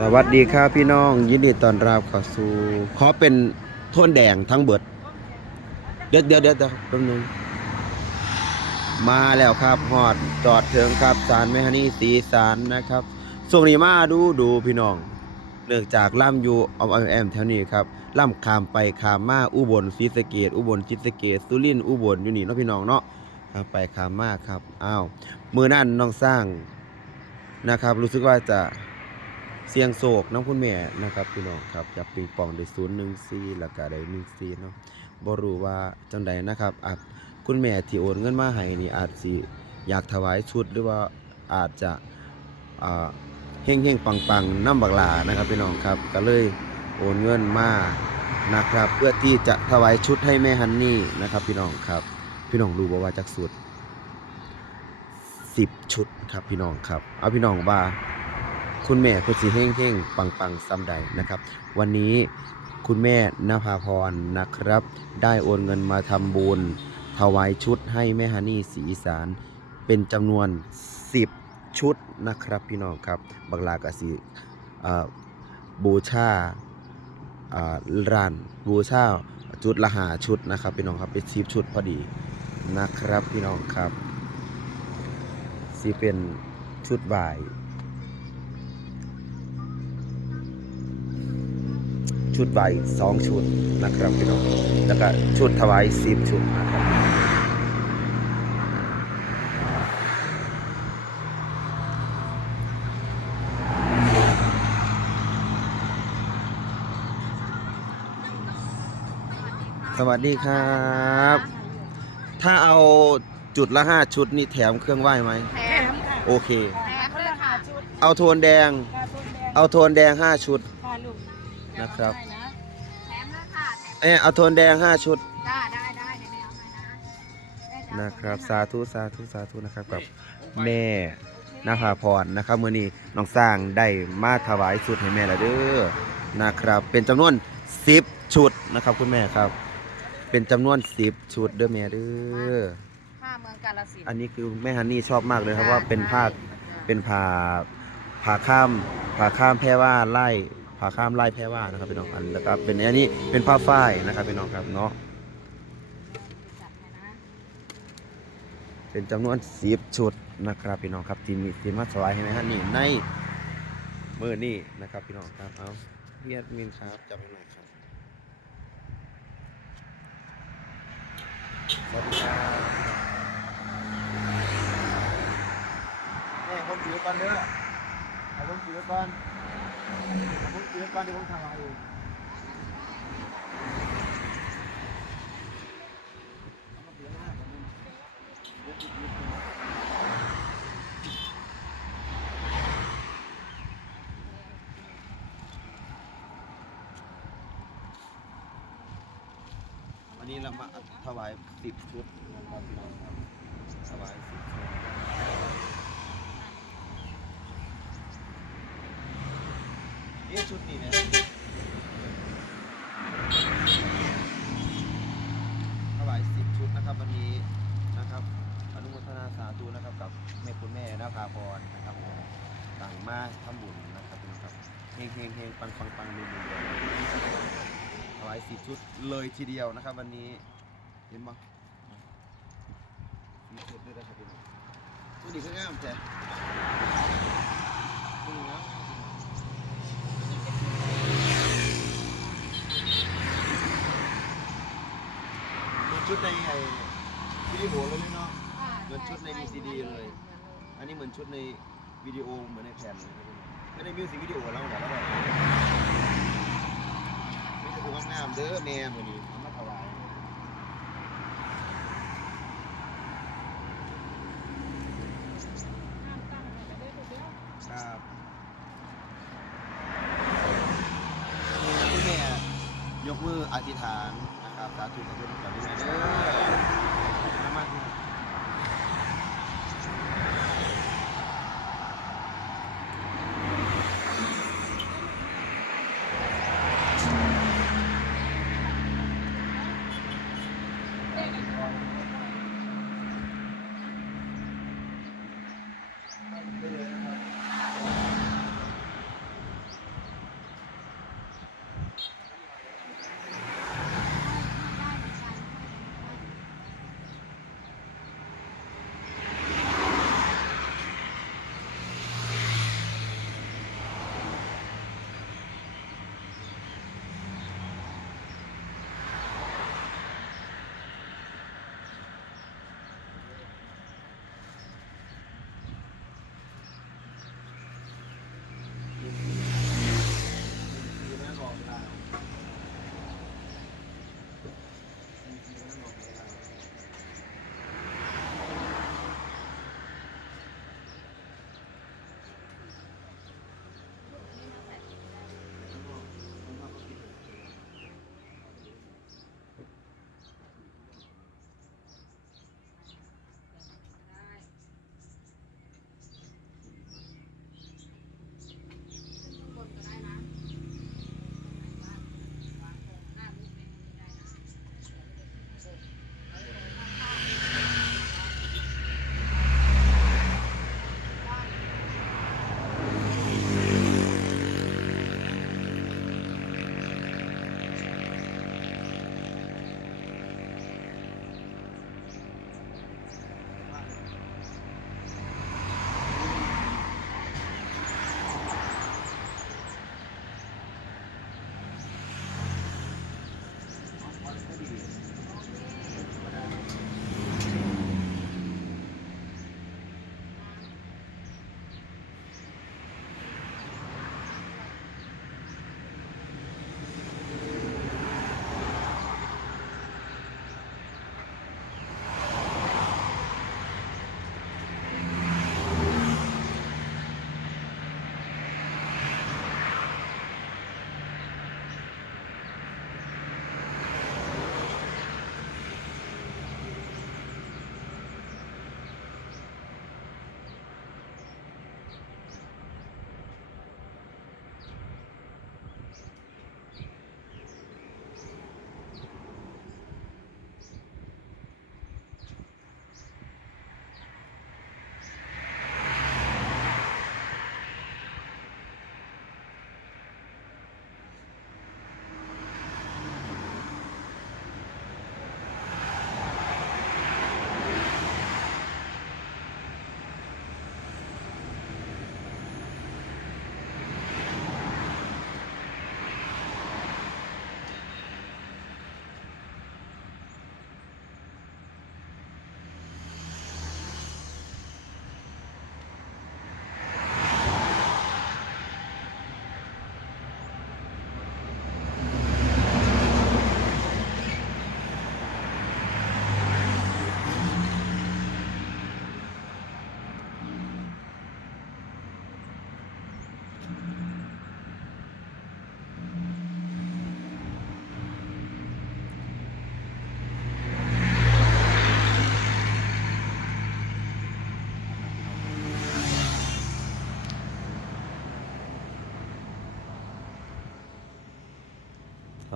สวัสดีครับพี่น้อง ยินดีต้อนรับเข้าสู่ขอเป็นโทนแดงทั้งเบิดเดี๋ยวเดี๋ยวเดี๋ยวเดี๋ยวแป๊บนึงมาแล้วครับหอดจอดเถิงครับสารแมฮันี่สีสารนะครับส่งนี้มาดูดูพี่น้องเนื่องจากล่ำอยู่ออมแอมแถวนี้ครับล่ำขามไปขามมาอุบลศรีสะเกดอุบลจิตสะเกดสุรินทร์อุบลอยู่นี่เนาะพี่น้องเนาะครับไปขามมาครับอ้าวมือนั่นน้องสร้างนะครับ รู้สึกว่าจะ เสียงโศกน้องคุณแม่นะครับพี่น้องครับจับปิงปองได้ศูนย์หนึ่งซีแล้วก็ได้หนึ่งซีเนาะบ่รู้ว่าจังใดนะครับอาจคุณแม่ที่โอนเงินมาให้นี่อาจสิอยากถวายชุดหรือว่าอาจจะอ่าเฮงเฮงปังปังๆน้ำบักหลานะครับพี่น้องครับก็เลยโอนเงินมานะครับ เพื่อที่จะถวายชุดให้แม่ฮันนี่นะครับ พี่น้องครับ พี่น้องรู้บ่ว่าจักสุด10 ชุดครับพี่น้องครับ เอาพี่น้องว่า คุณแม่คุณสีเฮ่งเฮ่งปังปังซ้ำใดนะครับ วันนี้คุณแม่นภาพรนะครับ ได้โอนเงินมาทำบุญถวายชุดให้แม่ฮันนี่สีอีสาน เป็นจำนวน 10 ชุดนะครับพี่น้องครับ บักลากะสีบูชาร้านบูชาจุดละหาชุดนะครับพี่น้องครับเป็นสิบชุดพอดีนะครับพี่น้องครับสีเป็นชุดบ่าย ชุดใบสองชุดนะครับพี่น้องแล้วก็ชุดถวายสิบชุดนะครับสวัสดีครับ ถ้าเอาจุดละห้าชุดนี่แถมเครื่องไหว้ไหม แถมค่ะโอเค แถมเลยค่ะชุดเอาโทนแดงค่ะชุดแดง เอาโทนแดงห้าชุดค่ะลูก นะครับ ได้นะแถมเลยค่ะแถมเอยเอาโทนแดงห้าชุดได้ได้ได้เดี๋ยวแม่เอาให้นะได้จ้นะครับ สาธุสาธุสาธุนะครับกับโอเคแม่นภาพรนะครับมื่อนี้น้องสร้างได้มาถวายชุดให้แม่แล้วเด้อนะครับ เป็นจำนวน 10 ชุดนะครับ คุณแม่ครับ เป็นจำนวน 10 ชุดเด้อแม่เด้อผ้าเมืองกาฬสินธุ์อันนี้คือแม่ฮันนี่ชอบมากเลยครับใช่ว่าเป็นผ้าใช่เป็นผ้าผ้าข้ามผ้าข้ามแพร่ว่าไล่ ผาข้ามไล่แพร่ว่านะครับพี่น้องอันแล้วก็เป็นอันนี้เป็นผ้าฝ้ายนะครับพี่น้องครับเนาะเป็นจำนวน10ชุดนะครับพี่น้องครับทีมีที่มาถวายให้แม่ฮันนี่ในมือนี้นะครับพี่น้องครับเอาเพี่แอดมินครับจับให้หน่อยครับสวัสดีครับแม่ผมถือก่อนเด้อเอาผมถือก่อน ผมถือก่อนเดี๋ยวผมทำเอาเองเอามาถือหน้าก่อนนะเดี๋ยวติดนิดนึงวันนี้เรามาถวายสิบชุดนะครับพี่น้องครับถวายสิบชุด นี่ชุดนี้นะถวายสิบชุดนะครับวันนี้นะครับอนุโมทนาสาธุนะครับกับแม่คุณแม่นภาพรนะครับต่างมาทำบุญนะครับพี่น้องครับเฮงเฮงเฮงปังปังปังรวยรวยรวยถวายสิบชุดเลยทีเดียวนะครับ วันนี้เห็นมั้มีชุดด้วยนะครับพี่น้องตัวนี้ก็งามแท้ตัวนี้งามเหมือน ชุดในไอ้วิดีโอเลยเนาะเหมือนชุดใน VCD เลย อันนี้เหมือนชุดในวิดีโอเหมือนในแผ่นเลยนะครับไม่ได้มิวสิกวิดีโอแล้วแต่ละแบบนี่ก็คืองามๆเด้อแม่มือนี้เอามาถวายครับคุณแม่ยกมืออธิษฐานนะ ครับสาธุสาธุกับคุณแม่เด้อมา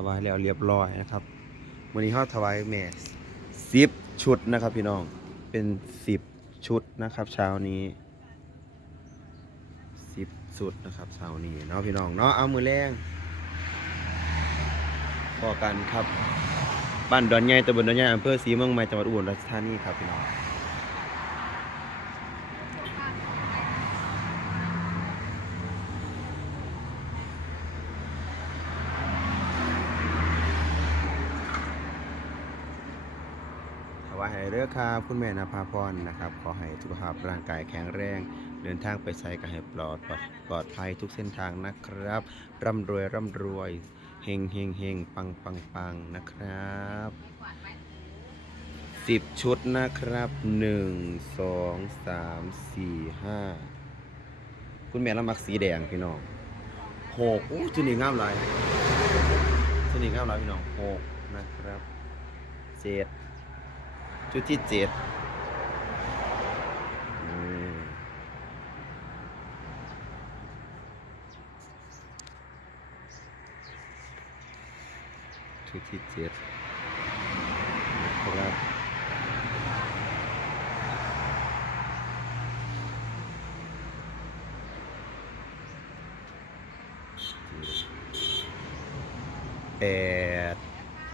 วายแล้วเรียบร้อยนะครับวันนี้เฮาถวายแม่10ชุดนะครับพี่น้องเป็น10ชุดนะครับ เช้านี้10ชุดนะครับเช้านี้เนาะพี่น้องเนาะเอามือแรงพอกันครับบ้านดอนใหญ่ตำบลดอนใหญ่อำเภอศรีเมืองใหม่จังหวัดอุบลราชธานีครับพี่น้อง ให้เรือครับคุณแม่นภาพรนะครับ ขอให้สุขภาพร่างกายแข็งแรง เดินทางไปใช้ก็ให้ปลอดปลอดปลอดภัยทุกเส้นทางนะครับ ร่ำรวยร่ำรวยเฮงเฮงเฮงปังปังปังนะครับสิบชุดนะครับหนึ่งสองสามสี่ห้าคุณแม่ละมักสีแดงพี่น้องหกโอ้ชุดนี้งามหลายชุดนี้งามหลายพี่น้องหกนะครับเจ็ด ชุดที่เจ็ดชุดที่เจ็ดครับแปด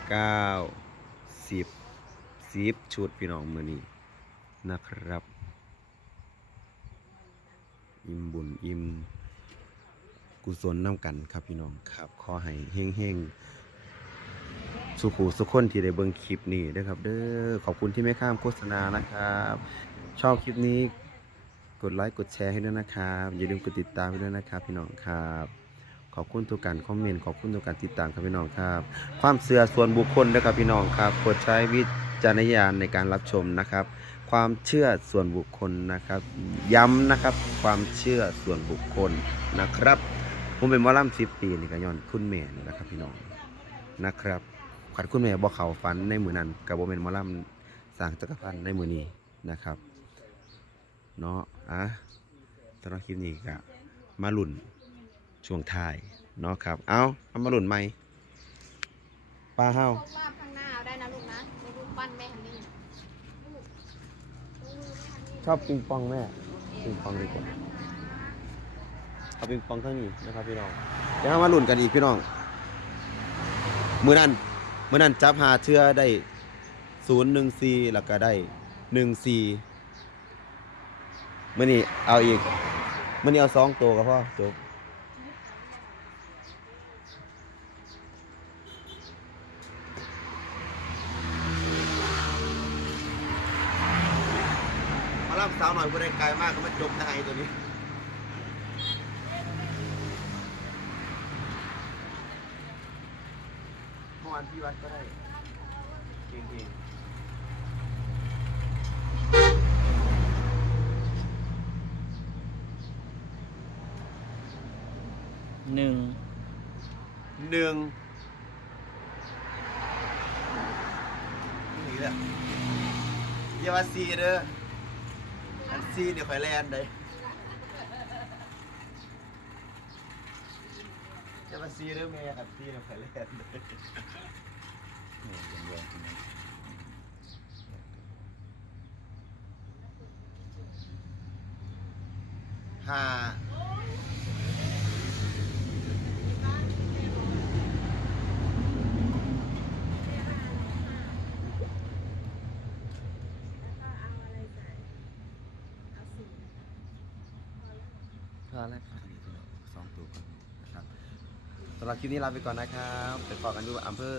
เก้า สิบชุดพี่น้องมือนี้นะครับ อิ่มบุญอิ่มกุศลน้ำกันครับพี่น้องครับขอให้เฮงเฮงสุขูสุขคนที่ได้เบิ่งคลิปนี้นะครับ เด้อขอบคุณที่ไม่ข้ามโฆษณานะครับ ชอบคลิปนี้กดไลค์กดแชร์ให้ด้วยนะครับอย่าลืมกดติดตามให้ด้วยนะครับ พี่น้องครับขอบคุณทุกการคอมเมนต์ขอบคุณทุกการติดตามครับพี่น้องครับ ความเสื่อส่วนบุคคลนะครับพี่น้องครับโปรดใช้วิจารณญาณในการรับชมนะครับ ความเชื่อส่วนบุคคลนะครับ ย้ำนะครับความเชื่อส่วนบุคคลนะครับ ผมเป็นหมอลำสิบปีนี่ก็ย้อนคุณแม่นี่แหละครับพี่น้องนะครับขัดคุณแม่บอกเขาฝันในมือนั้นกับโบเป็นหมอลำสร้างจักรพันในมือนี้นะครับเนาะอะสำหรับคลิปนี้ก็มาลุ่นช่วงท้ายเนาะครับ เอาเอามาลุ่นใหมปลาเฮา ชอบปิงปองแม่ปิงปองดีกว่าเอาปิงปองเท่านี้นะครับพี่น้องเดี๋ยวเรามาลุ้นกันอีกพี่น้องมือนั้นมือนั้นจับหาเชื่อได้ศูนย์หนึ่งสี่แล้วก็ได้หนึ่งสี่มื่อนี้เอาอีกมื่อนี้เอาสองตัวก็พอจบ มาล่ำสาวหน่อยผู้ใดไกลมากก็มาจบได้ตัวนี้เมื่อวานพี่วัดก็ได้จริงหนึ่งๆหนึ่งนี่แหละอย่าว่าซีเด้ออัน ซีเดี๋ยวข่อยแลนเลยอย่าว่าซีเด้อแม่อันซีเดี๋ยวข่อยแลนเลยห้า แล้วครับสองตัวนะครับสำหรับคลิปนี้ลาไปก่อนนะครับไปต่อกันดูอำเภอ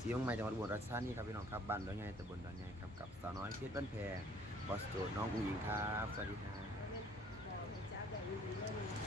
ศรีเมืองไม่จังหวัดอุบลราชธานีครับพี่น้องครับบ้านดอนไงตำบลดอนไงครับกับสาวน้อยเพชรบ้านแพงบอสโจน้องอุ้งอิงครับ สวัสดีครับ